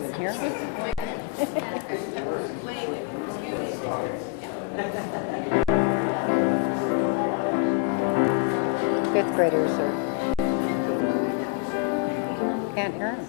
can't even hear me. Fifth graders can't hear him.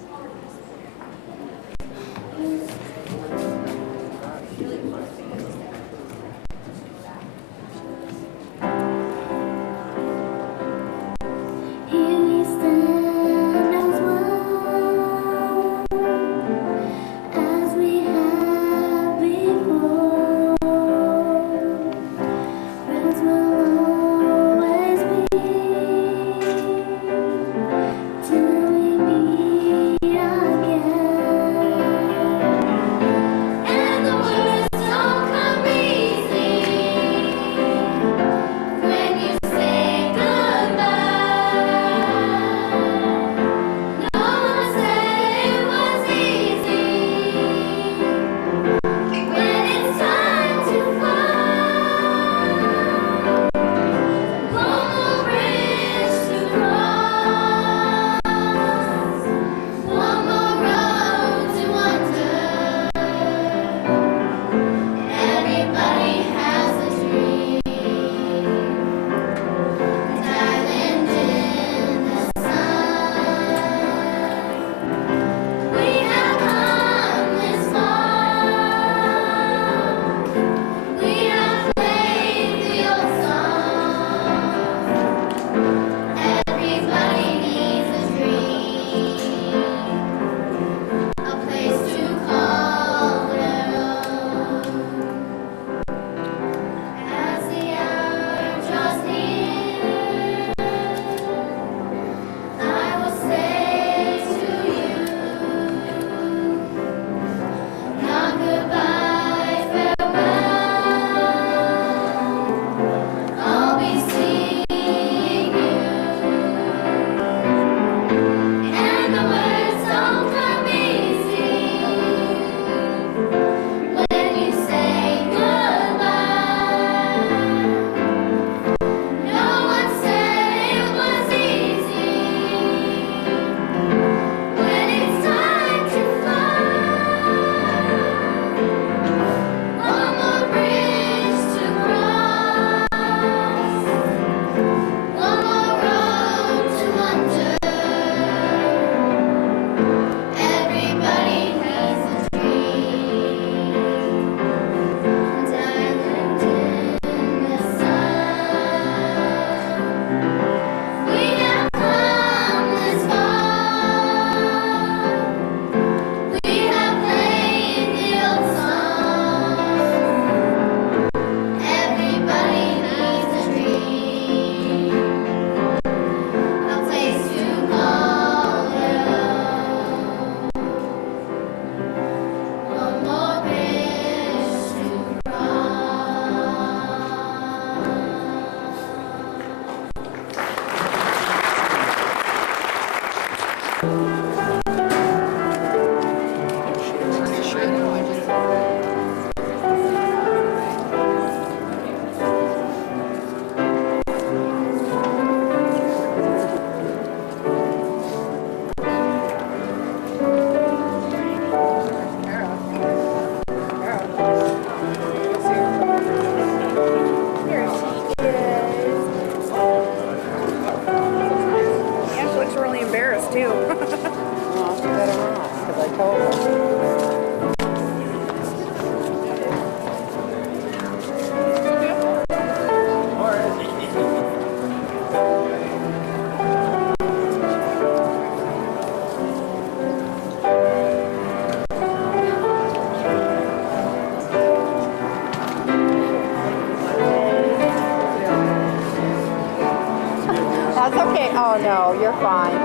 That's okay. Oh no, you're fine.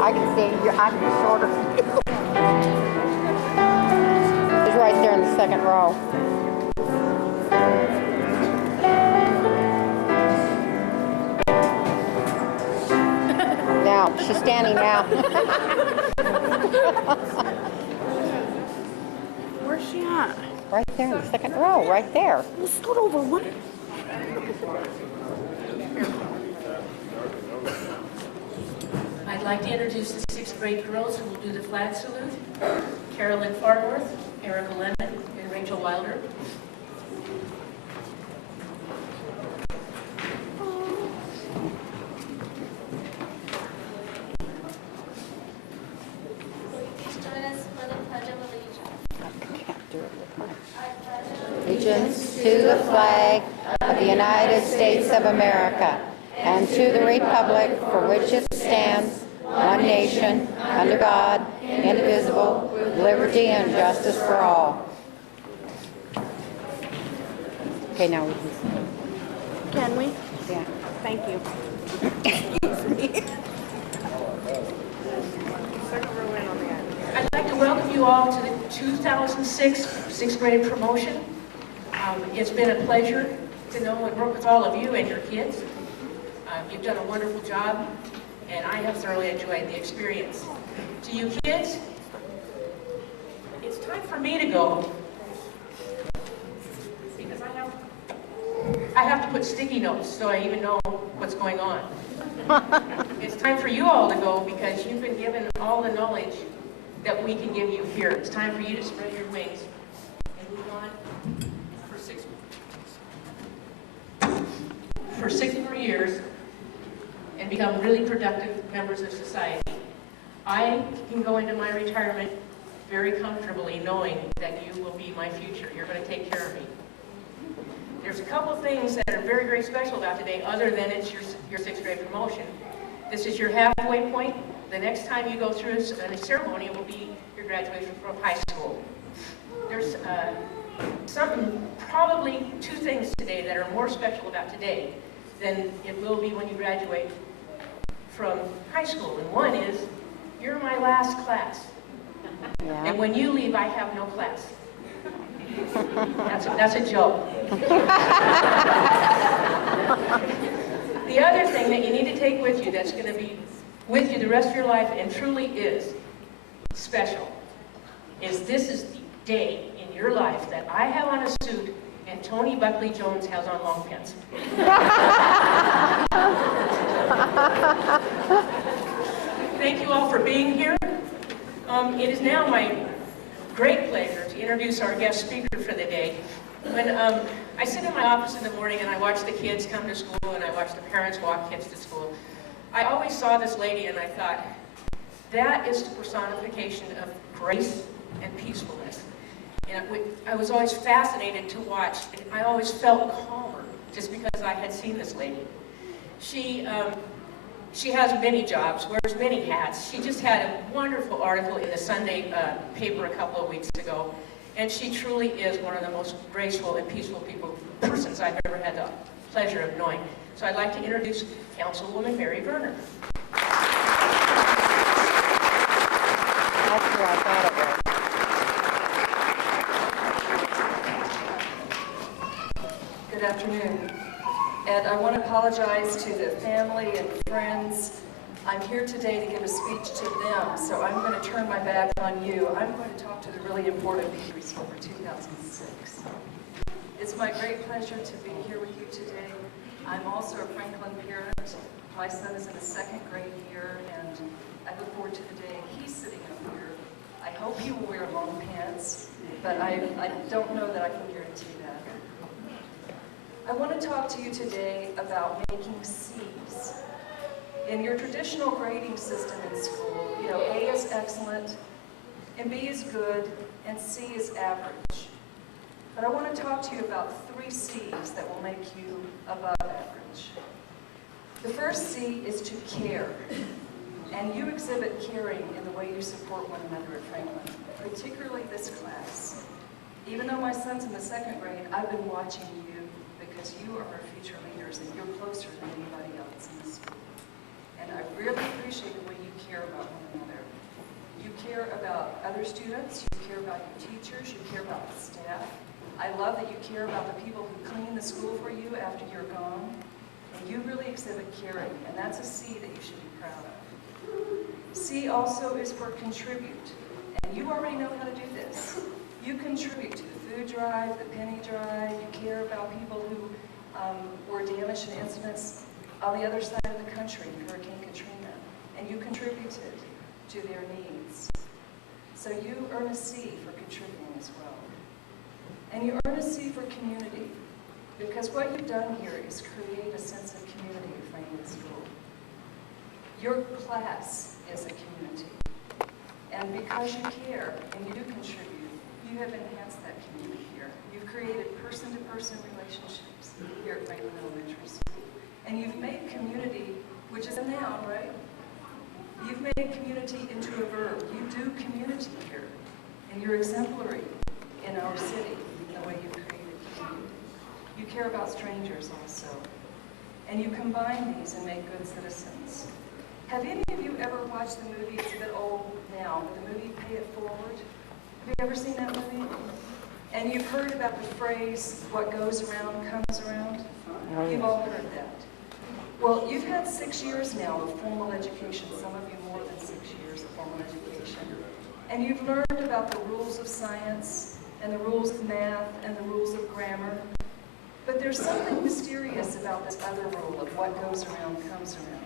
I can see you. I'm shorter than you. He's right there in the second row. Now, she's standing now. Where's she at? Right there in the second row, right there. Well, scoot over. What? I I'd like to introduce the 6th grade girls who will do the flag salute. Carolyn Farworth, Erica Lemon, and Rachel Wilder. Join us for the Pledge of Allegiance. I can't do it with my allegiance to the flag of the United States of America and to the republic for which it stands, one nation, under God, indivisible, with liberty and justice for all. Okay, now we can sing. Can we? Yeah. Thank you. I'd like to welcome you all to the 2006 6th grade promotion. It's been a pleasure to know and work with all of you and your kids. You've done a wonderful job, and I have thoroughly enjoyed the experience. To you kids, it's time for me to go, because I have to put sticky notes so I even know what's going on. It's time for you all to go because you've been given all the knowledge that we can give you here. It's time for you to spread your wings and move on for 6 more years and become really productive members of society. I can go into my retirement very comfortably knowing that you will be my future. You're going to take care of me. There's a couple things that are very, very special about today other than it's your 6th grade promotion. This is your halfway point. The next time you go through a ceremony, it will be your graduation from high school. There's probably 2 things today that are more special about today than it will be when you graduate from high school. And one is, you're my last class. Yeah. And when you leave, I have no class. That's a joke. The other thing that you need to take with you that's going to be with you the rest of your life and truly is special is this is the day in your life that I have on a suit and Tony Buckley Jones has on long pants. Thank you all for being here. It is now my great pleasure to introduce our guest speaker for the day. When I sit in my office in the morning and I watch the kids come to school and I watch the parents walk kids to school, I always saw this lady and I thought, that is the personification of grace and peacefulness. And I was always fascinated to watch, and I always felt calmer just because I had seen this lady. She has many jobs, wears many hats. She just had a wonderful article in the Sunday paper a couple of weeks ago, and she truly is one of the most graceful and peaceful persons I've ever had the pleasure of knowing. So I'd like to introduce Councilwoman Mary Verner. That's who I thought it was. Good afternoon. And I want to apologize to the family and friends. I'm here today to give a speech to them, so I'm going to turn my back on you. I'm going to talk to the really important people for 2006. It's my great pleasure to be here with you today. I'm also a Franklin parent. My son is in the 2nd grade year, and I look forward to the day he's sitting up here. I hope he will wear long pants, but I don't know that I can guarantee that. I want to talk to you today about making C's. In your traditional grading system in school, you know, A is excellent, and B is good, and C is average. But I want to talk to you about 3 C's that will make you above average. The first C is to care, and you exhibit caring in the way you support one another at Franklin, particularly this class. Even though my son's in the 2nd grade, I've been watching you because you are our future leaders and you're closer than anybody else in the school. And I really appreciate the way you care about one another. You care about other students, you care about your teachers, you care about the staff. I love that you care about the people who clean the school for you after you're gone. And you really exhibit caring, and that's a C that you should be proud of. C also is for contribute, and you already know how to do this. You contribute to the food drive, the penny drive, you care about people who were damaged in incidents on the other side of the country, Hurricane Katrina. and you contributed to their needs. So you earn a C for contributing as well. And you earn a C for community, because what you've done here is create a sense of community at Franklin School. Your class is a community. And because you care and you do contribute, you have enhanced that community here. You've created person-to-person relationships here at Franklin Elementary School. And you've made community, which is a noun, right? You've made community into a verb. You do community here. And you're exemplary in our city in the way you've created community. You care about strangers also. And you combine these and make good citizens. Have any of you ever watched the movie, it's a bit old now, but the movie Pay It Forward? Have you ever seen that movie? And you've heard about the phrase, what goes around comes around? You've all heard that. Well, you've had 6 years now of formal education, some of you more than 6 years of formal education. And you've learned about the rules of science, and the rules of math, and the rules of grammar. But there's something mysterious about this other rule of what goes around comes around.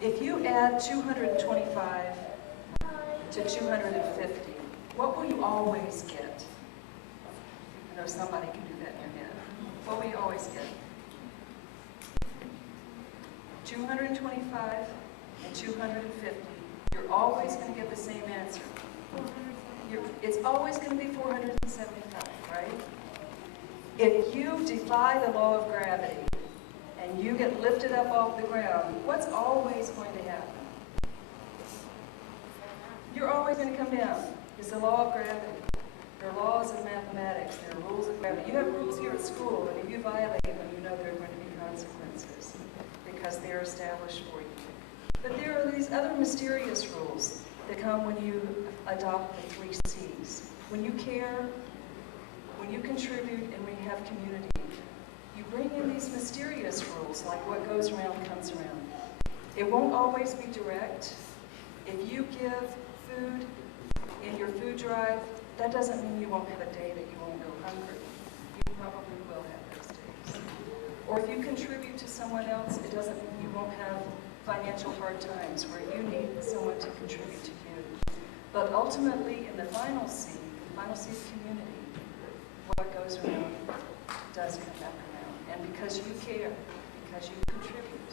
If you add 225 to 250, what will you always get? I know somebody can do that in your head. What will you always get? 225 and 250. You're always going to get the same answer. It's always going to be 475, right? If you defy the law of gravity and you get lifted up off the ground, what's always going to happen? You're always going to come down. It's the law of gravity. There are laws of mathematics. There are rules of gravity. You have rules here at school, and if you violate them, you know there are going to be consequences because they're established for you. But there are these other mysterious rules that come when you adopt the 3 C's. When you care, when you contribute, and when you have community, you bring in these mysterious rules, like what goes around comes around. It won't always be direct. If you give food in your food drive, that doesn't mean you won't have a day that you won't go hungry. You probably will have those days. Or if you contribute to someone else, it doesn't mean you won't have financial hard times where you need someone to contribute to you. But ultimately, in the final C is community. What goes around does come back around. And because you care, because you contribute,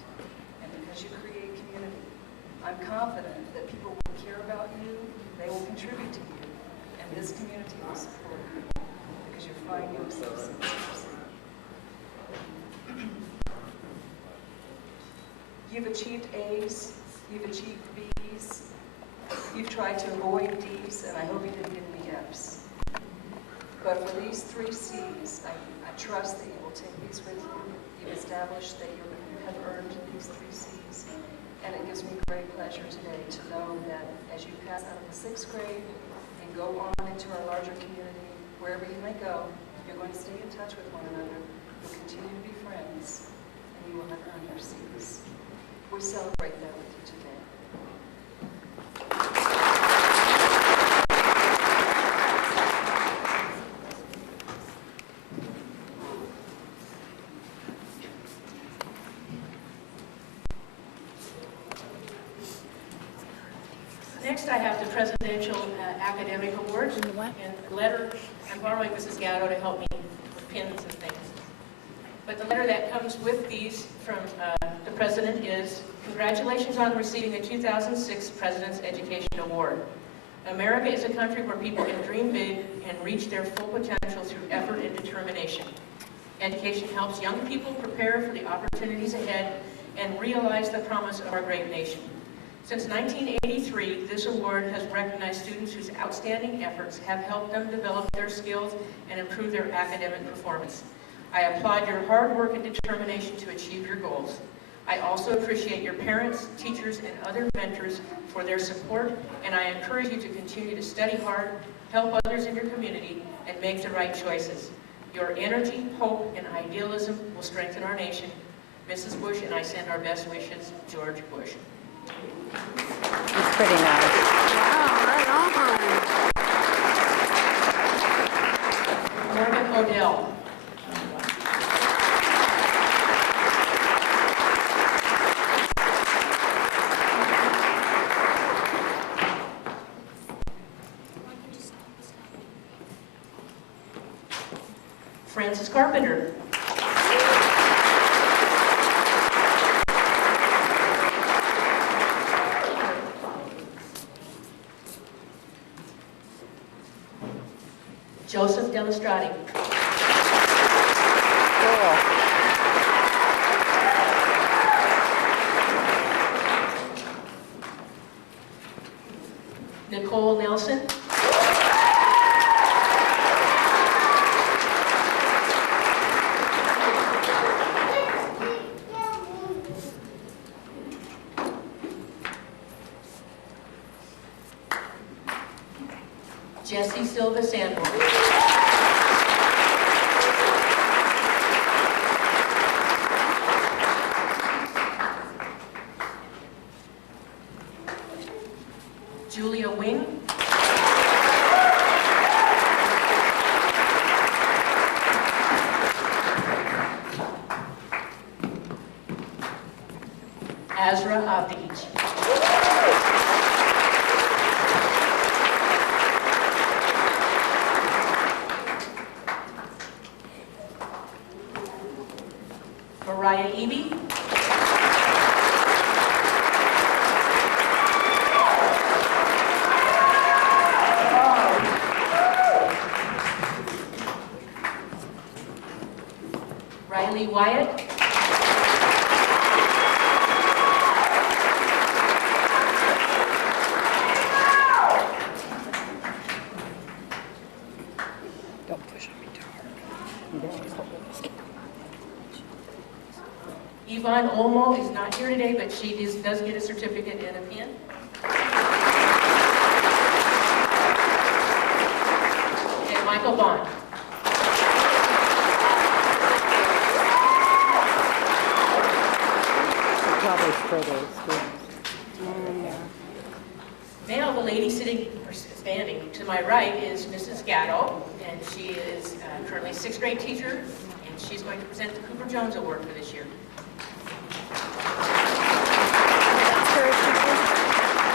and because you create community, I'm confident that people will care about you, they will contribute to you, and this community will support you because you find yourself sincere. You've achieved A's, you've achieved B's, you've tried to avoid D's, and I hope you didn't get any F's. But for these 3 C's, I trust that you will take these with you. You've established that you have earned these 3 C's. And it gives me great pleasure today to know that as you pass out of the 6th grade and go on into our larger community, wherever you may go, you're going to stay in touch with one another, you'll continue to be friends, and you will have earned your C's. We celebrate that with you today. Next, I have the Presidential Academic Awards and a letter. I'm borrowing Mrs. Gatto to help me with pins and things. But the letter that comes with these from the President is, congratulations on receiving the 2006 President's Education Award. America is a country where people can dream big and reach their full potential through effort and determination. Education helps young people prepare for the opportunities ahead and realize the promise of our great nation. Since 1983, this award has recognized students whose outstanding efforts have helped them develop their skills and improve their academic performance. I applaud your hard work and determination to achieve your goals. I also appreciate your parents, teachers, and other mentors for their support, and I encourage you to continue to study hard, help others in your community, and make the right choices. Your energy, hope, and idealism will strengthen our nation. Mrs. Bush and I send our best wishes, George Bush. It's pretty nice. Wow, right on. Morgan Odell. Francis Carpenter. Joseph Delastrati. Cool. Nicole Nelson. Jesse Silva Sandor. Julia Wing. Azra Abdic. Mariah Eby. Riley Wyatt. Don't push on me too hard. Yvonne Olmo is not here today, but she does get a certificate and a pin. And Michael Bond. Probably for the students. Now, the lady sitting, or standing to my right is Mrs. Gatto, and she is currently a 6th grade teacher, and she's going to present the Cooper Jones Award for this year.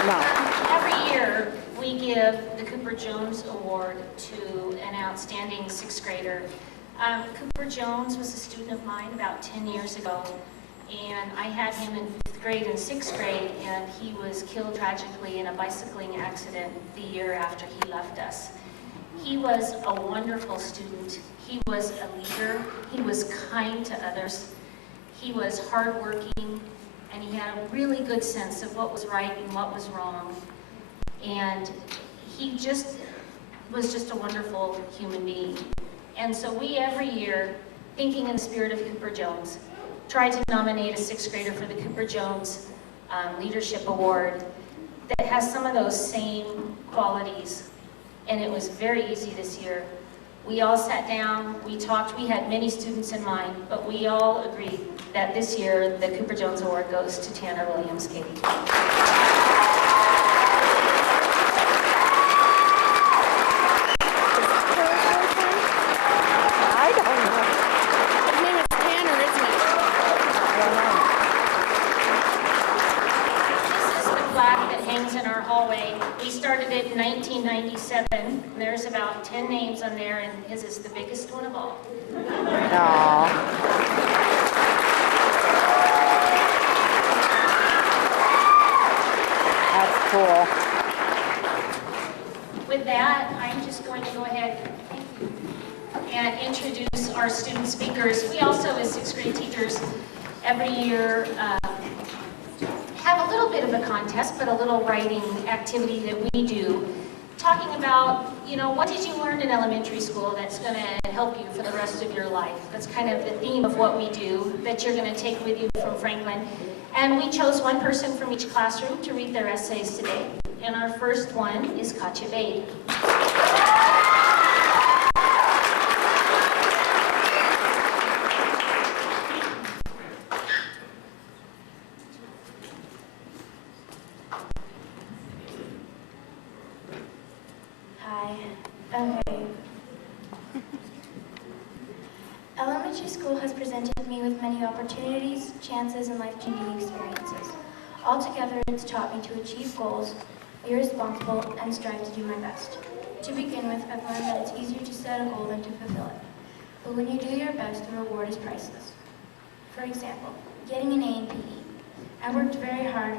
No. Every year, we give the Cooper Jones Award to an outstanding 6th grader. Cooper Jones was a student of mine about 10 years ago, and I had him in 5th grade and 6th grade, and he was killed tragically in a bicycling accident the year after he left us. He was a wonderful student. He was a leader. He was kind to others. He was hardworking, and he had a really good sense of what was right and what was wrong. And he was just a wonderful human being. And so we, every year, thinking in the spirit of Cooper Jones, try to nominate a 6th grader for the Cooper Jones Leadership Award that has some of those same qualities. And it was very easy this year. We all sat down, we talked, we had many students in mind, but we all agreed that this year the Cooper Jones Award goes to Tanner Williams, Katie. I don't know. His name is Tanner, isn't it? I don't know. This is the plaque that hangs in our hallway. We started it in 1997. And there's about 10 names on there, and his is the biggest one of all. Aw. That's cool. With that, I'm just going to go ahead and introduce our student speakers. We also, as 6th grade teachers, every year have a little bit of a contest, but a little writing activity that we do, talking about, you know, what did you learn in elementary school that's going to help you for the rest of your life? That's kind of the theme of what we do, that you're going to take with you from Franklin. And we chose one person from each classroom to read their essays today. And our first one is Katya Bade. Hi. Okay. Elementary school has presented me with many opportunities, chances, and life-changing experiences. Altogether, it's taught me to achieve goals, be responsible, and strive to do my best. To begin with, I've learned that it's easier to set a goal than to fulfill it. but when you do your best, the reward is priceless. For example, getting an A in PE. I worked very hard.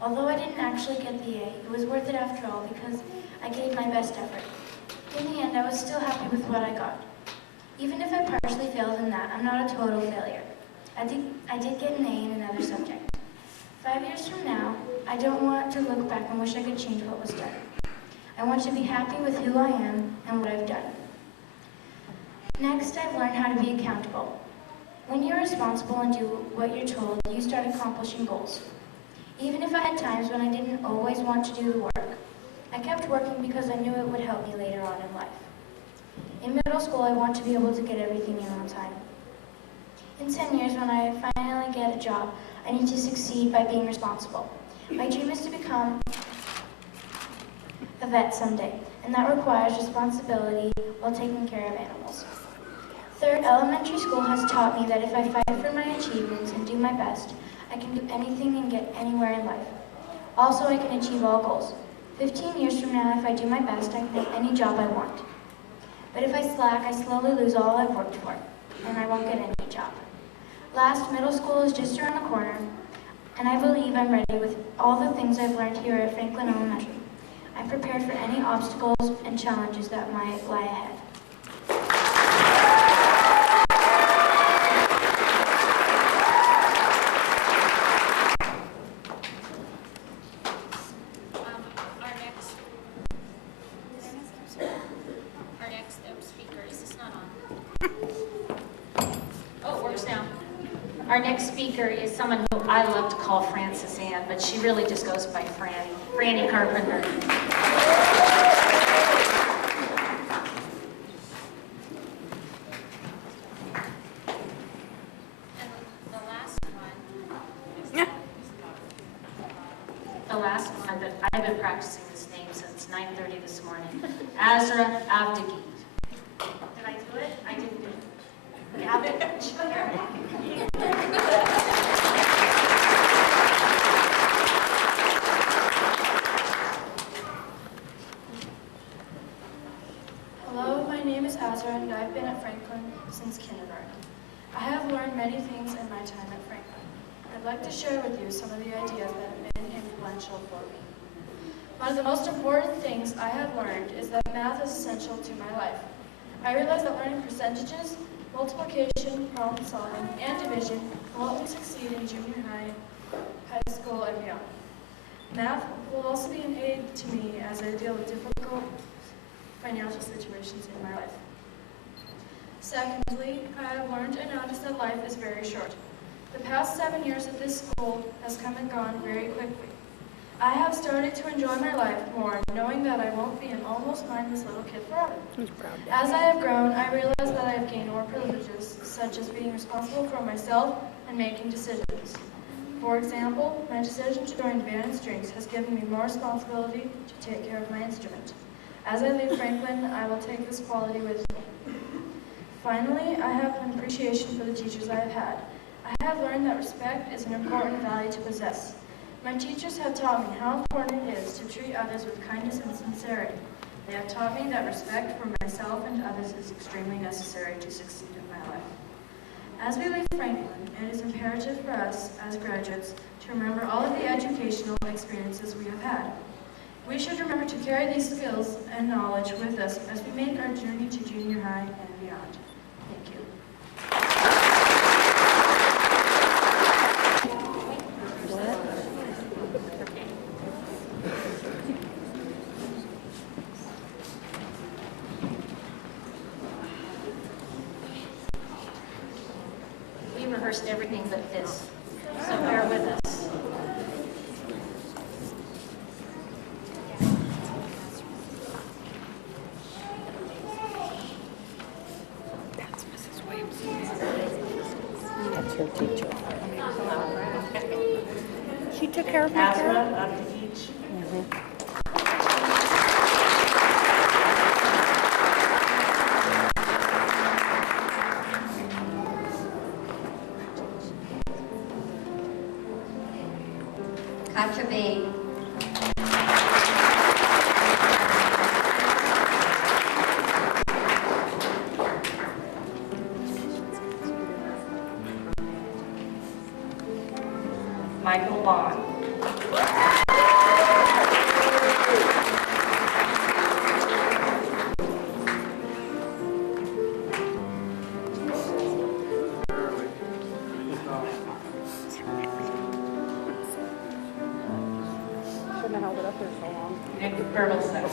Although I didn't actually get the A, it was worth it after all because I gave my best effort. In the end, I was still happy with what I got. Even if I partially failed in that, I'm not a total failure. I did get an A in another subject. 5 years from now, I don't want to look back and wish I could change what was done. I want to be happy with who I am and what I've done. Next, I've learned how to be accountable. When you're responsible and do what you're told, you start accomplishing goals. Even if I had times when I didn't always want to do the work, I kept working because I knew it would help me later on in life. In middle school, I want to be able to get everything in on time. In 10 years, when I finally get a job, I need to succeed by being responsible. My dream is to become a vet someday, and that requires responsibility while taking care of animals. Third, elementary school has taught me that if I fight for my achievements and do my best, I can do anything and get anywhere in life. Also, I can achieve all goals. 15 years from now, if I do my best, I can get any job I want. But if I slack, I slowly lose all I've worked for, and I won't get any job. Last, middle school is just around the corner, and I believe I'm ready with all the things I've learned here at Franklin Elementary. I'm prepared for any obstacles and challenges that might lie ahead. Our next speaker, is this not on? Oh, it works now. Our next speaker is someone who I love to call Frances Ann, but she really just goes by Franny. Franny Carpenter. And the last one, but I've been practicing this name since 9:30 this morning. Azra Abdigit. Did I do it? I didn't do it. Abdigit. Hello, my name is Azra and I've been at Franklin since kindergarten. I have learned many things in my time at Franklin. I'd like to share with you some of the ideas that have been influential for me. One of the most important things I have learned is that math is essential to my life. I realized that learning percentages, multiplication, problem solving, and division will help me succeed in junior high, high school, and beyond. Math will also be an aid to me as I deal with difficult financial situations in my life. Secondly, I have learned and noticed that life is very short. The past 7 years at this school has come and gone very quickly. I have started to enjoy my life more, knowing that I won't be an almost mindless little kid forever. As I have grown, I realize that I have gained more privileges, such as being responsible for myself and making decisions. For example, my decision to join band and strings has given me more responsibility to take care of my instrument. As I leave Franklin, I will take this quality with me. Finally, I have an appreciation for the teachers I have had. I have learned that respect is an important value to possess. My teachers have taught me how important it is to treat others with kindness and sincerity. They have taught me that respect for myself and others is extremely necessary to succeed in my life. As we leave Franklin, it is imperative for us as graduates to remember all of the educational experiences we have had. We should remember to carry these skills and knowledge with us as we make our journey to junior high and beyond. Thank you. We rehearsed everything but this, so bear with us. That's Mrs. Williams. That's her teacher. She took care of my Azra car. of the beach. Contraband. Michael Bond. Shouldn't have held it up there so long. Nick Bertelsen.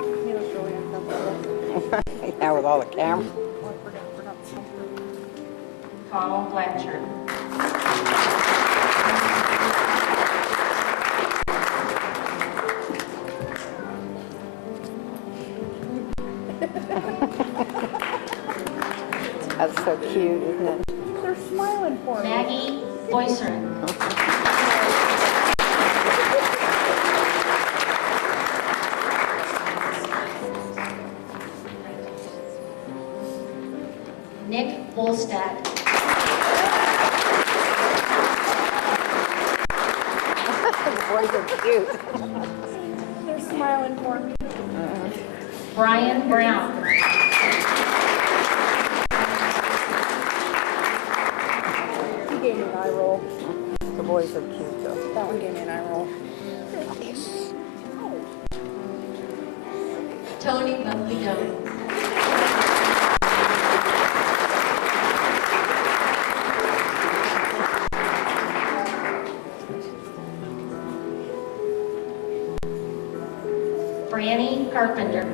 You know, it's really uncomfortable. Yeah, with all the cameras. Oh, I forgot something. Donald Blanchard. That's so cute, isn't it? They're smiling for me. Maggie Boycerin. Nick Bolstad. The boys are cute. They're smiling for me. Brian Brown. He gave me an eye roll. The boys are cute, though. That one gave me an eye roll. Tony Buckley-Doe. Franny Carpenter.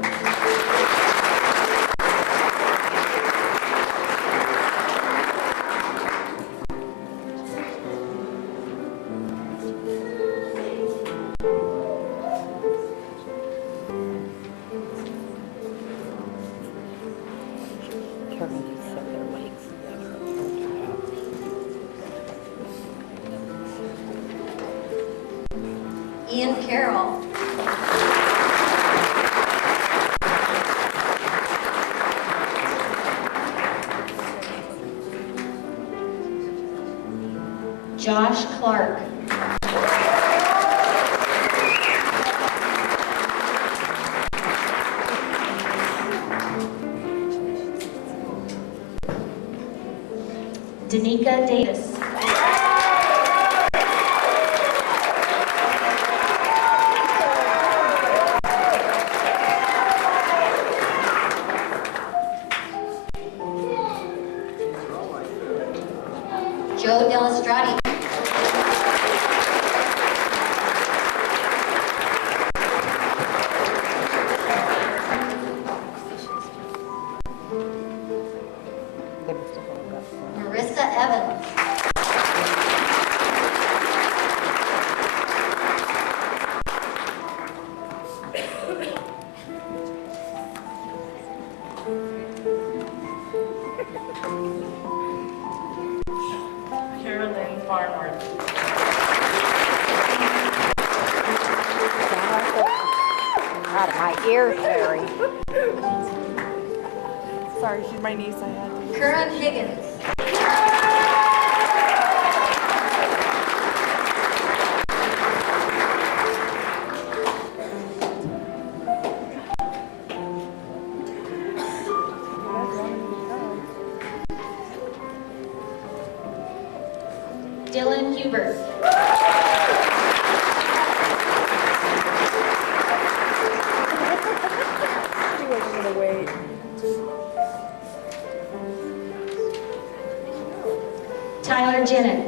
Karen just set their legs together. Ian Carroll. Josh Clark. Danica Davis. Joe Delastrati. They must have all got some. Marissa Evans. Carolyn Farnworth. Out of my ears, Terry. Sorry, she's my niece. I had to. Curran Higgins. Dylan Hubert. She wasn't gonna wait. Tyler Jennin.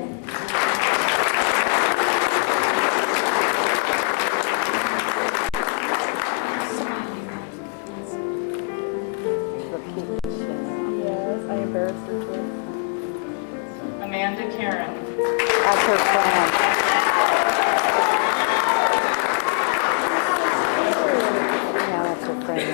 Yes, I embarrassed her too. Amanda Karen. That's her friend. Yeah, that's her friend.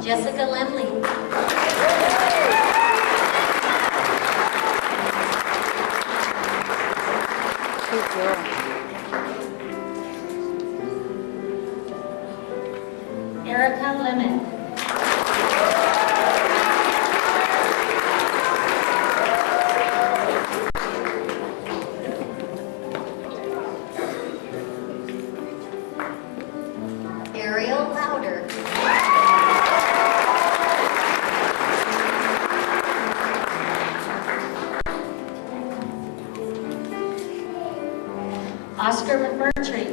Jessica Lemley. She's Oscar McMurtry.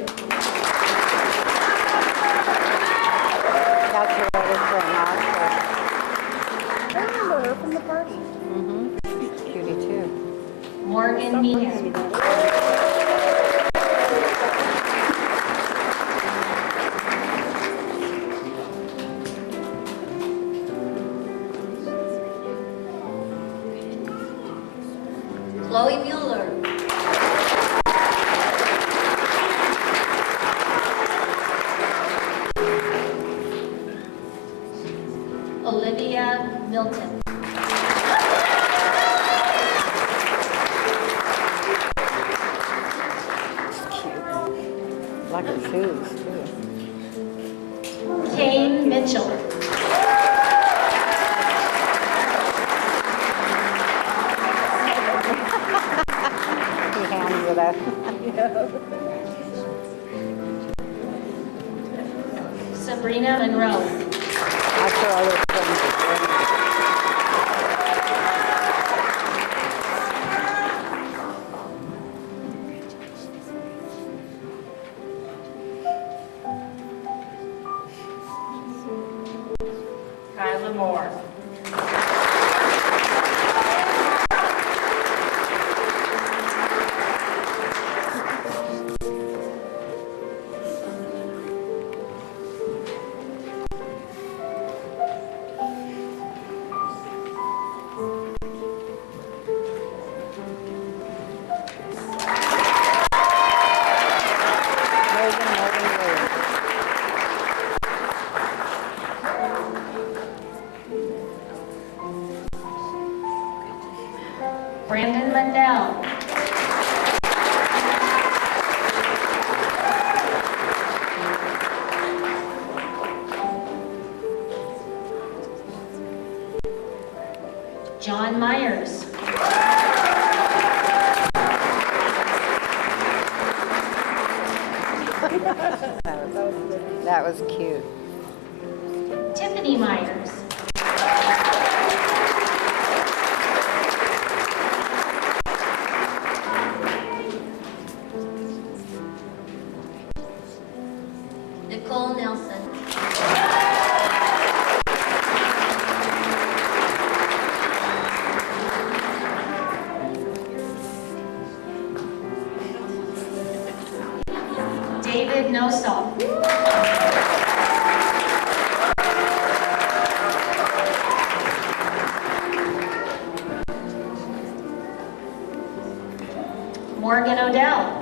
Calculated for an Oscar. I remember her from the party. Mm-hmm. Cutie too. Morgan Meehan. Chloe Mueller. Olivia Milton. Like her shoes too. Kane Mitchell. He hands with us. Sabrina Monroe. That's her other friend. Kyla Moore. Brandon Mundell. John Myers. That was cute. Tiffany Myers. Nicole Nelson. David Nosal. Morgan Odell.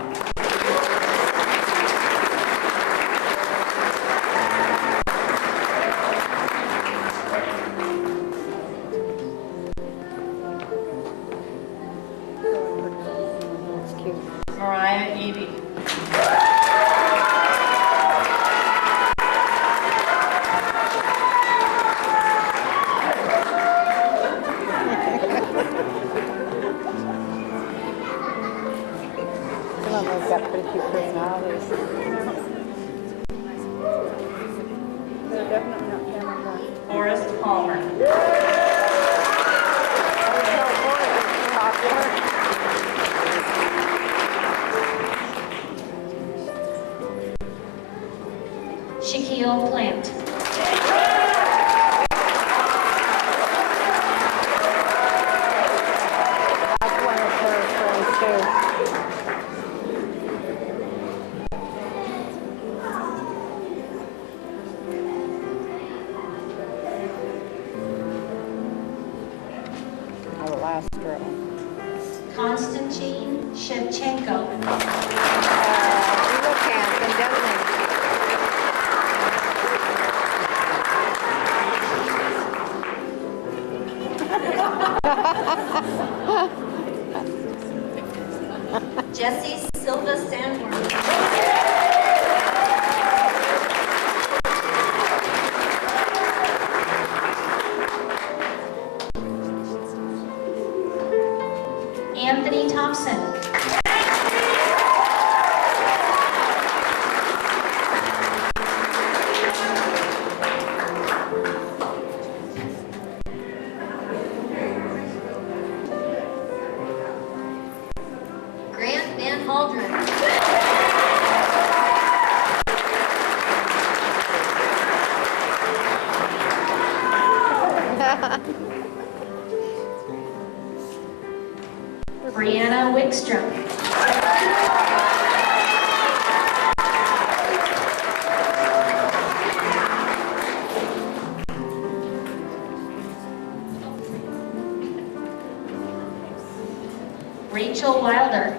That's cute. Mariah Evie. Some of them's got pretty cute personalities. Forrest Palmer. Shaquille Plant. That's one of her friends too. Oh, the last row. Konstantin Shevchenko. He looks handsome, doesn't he? Jesse Silva Sandworm. Anthony Thompson. Grant Van Haldren. Brianna Wickstrom. Rachel Wilder.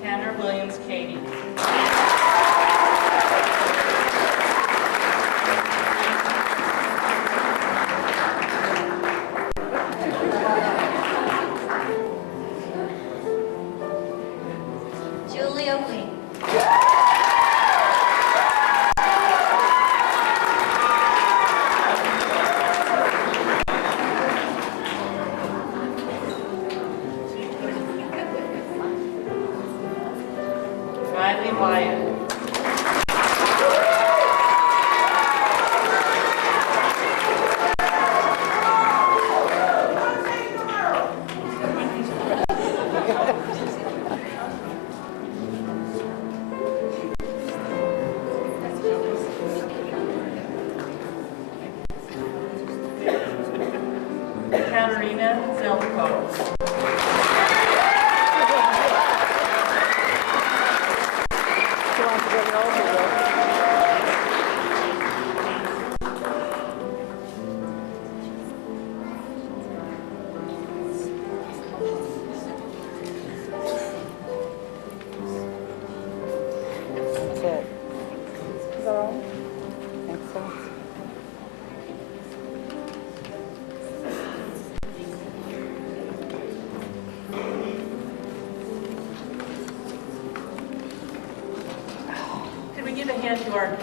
Tanner Williams Katie. Julia Wing. Riley Wyatt. Katarina Zelko. That's it. Is that all? I think so. Could we give a hand to our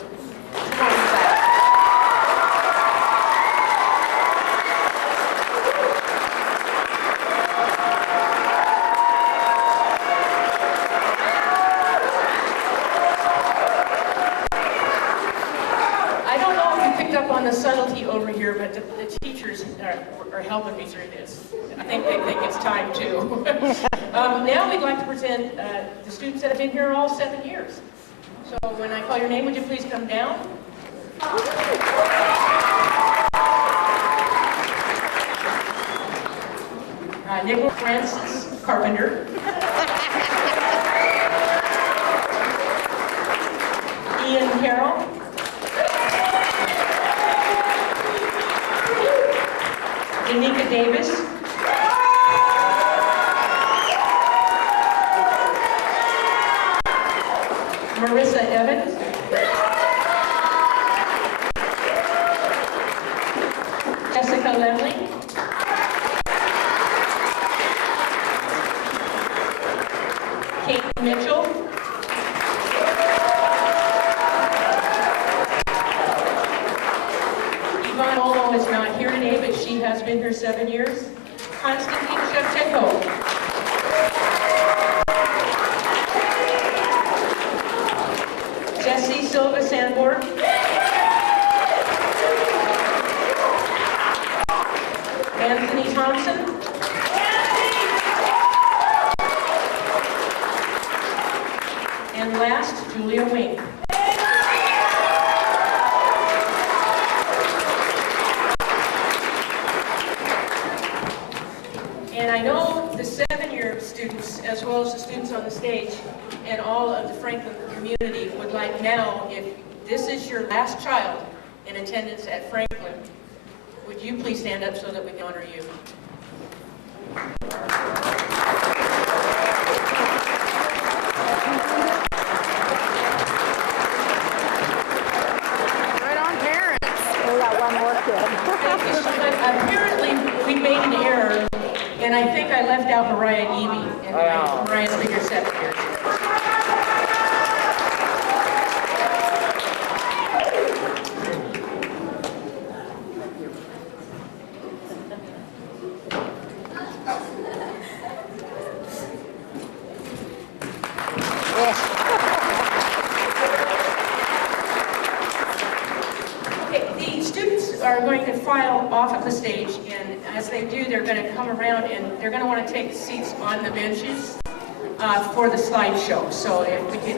I don't know if you picked up on the subtlety over here, but the teachers are helping me through this. I think they think it's time too. Now we'd like to present the students that have been here all 7 years. So when I call your name, would you please come down? Nicholas Francis Carpenter. Ian Carroll. Danica Davis. Marissa Evans. Jessica Lemley. Kate Mitchell. Yvonne Olo is not here today, but she has been here 7 years. Konstantin Shevchenko. Jesse Silva Sanborn. Anthony Thompson. And last, Julia Wing. And I know the 7-year students, as well as the students on the stage, and all of the Franklin community would like now, if this is your last child in attendance at Franklin, would you please stand up so that we can honor you? Right on, parents. We got one more kid. Thank you so much. Apparently, we made an error, and I think I left out Mariah Eby, and Mariah's been here 7 years. Okay, the students are going to file off of the stage, and as they do, they're going to come around and they're going to want to take seats on the benches for the slideshow. So if we could...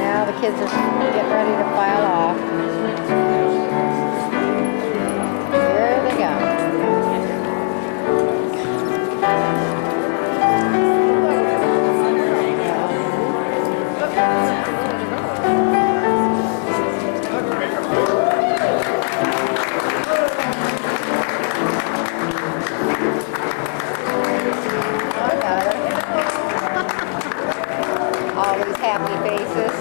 Now the kids are getting ready to file off. Here they go. All these happy faces.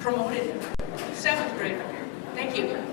promoted 7th grader. Thank you.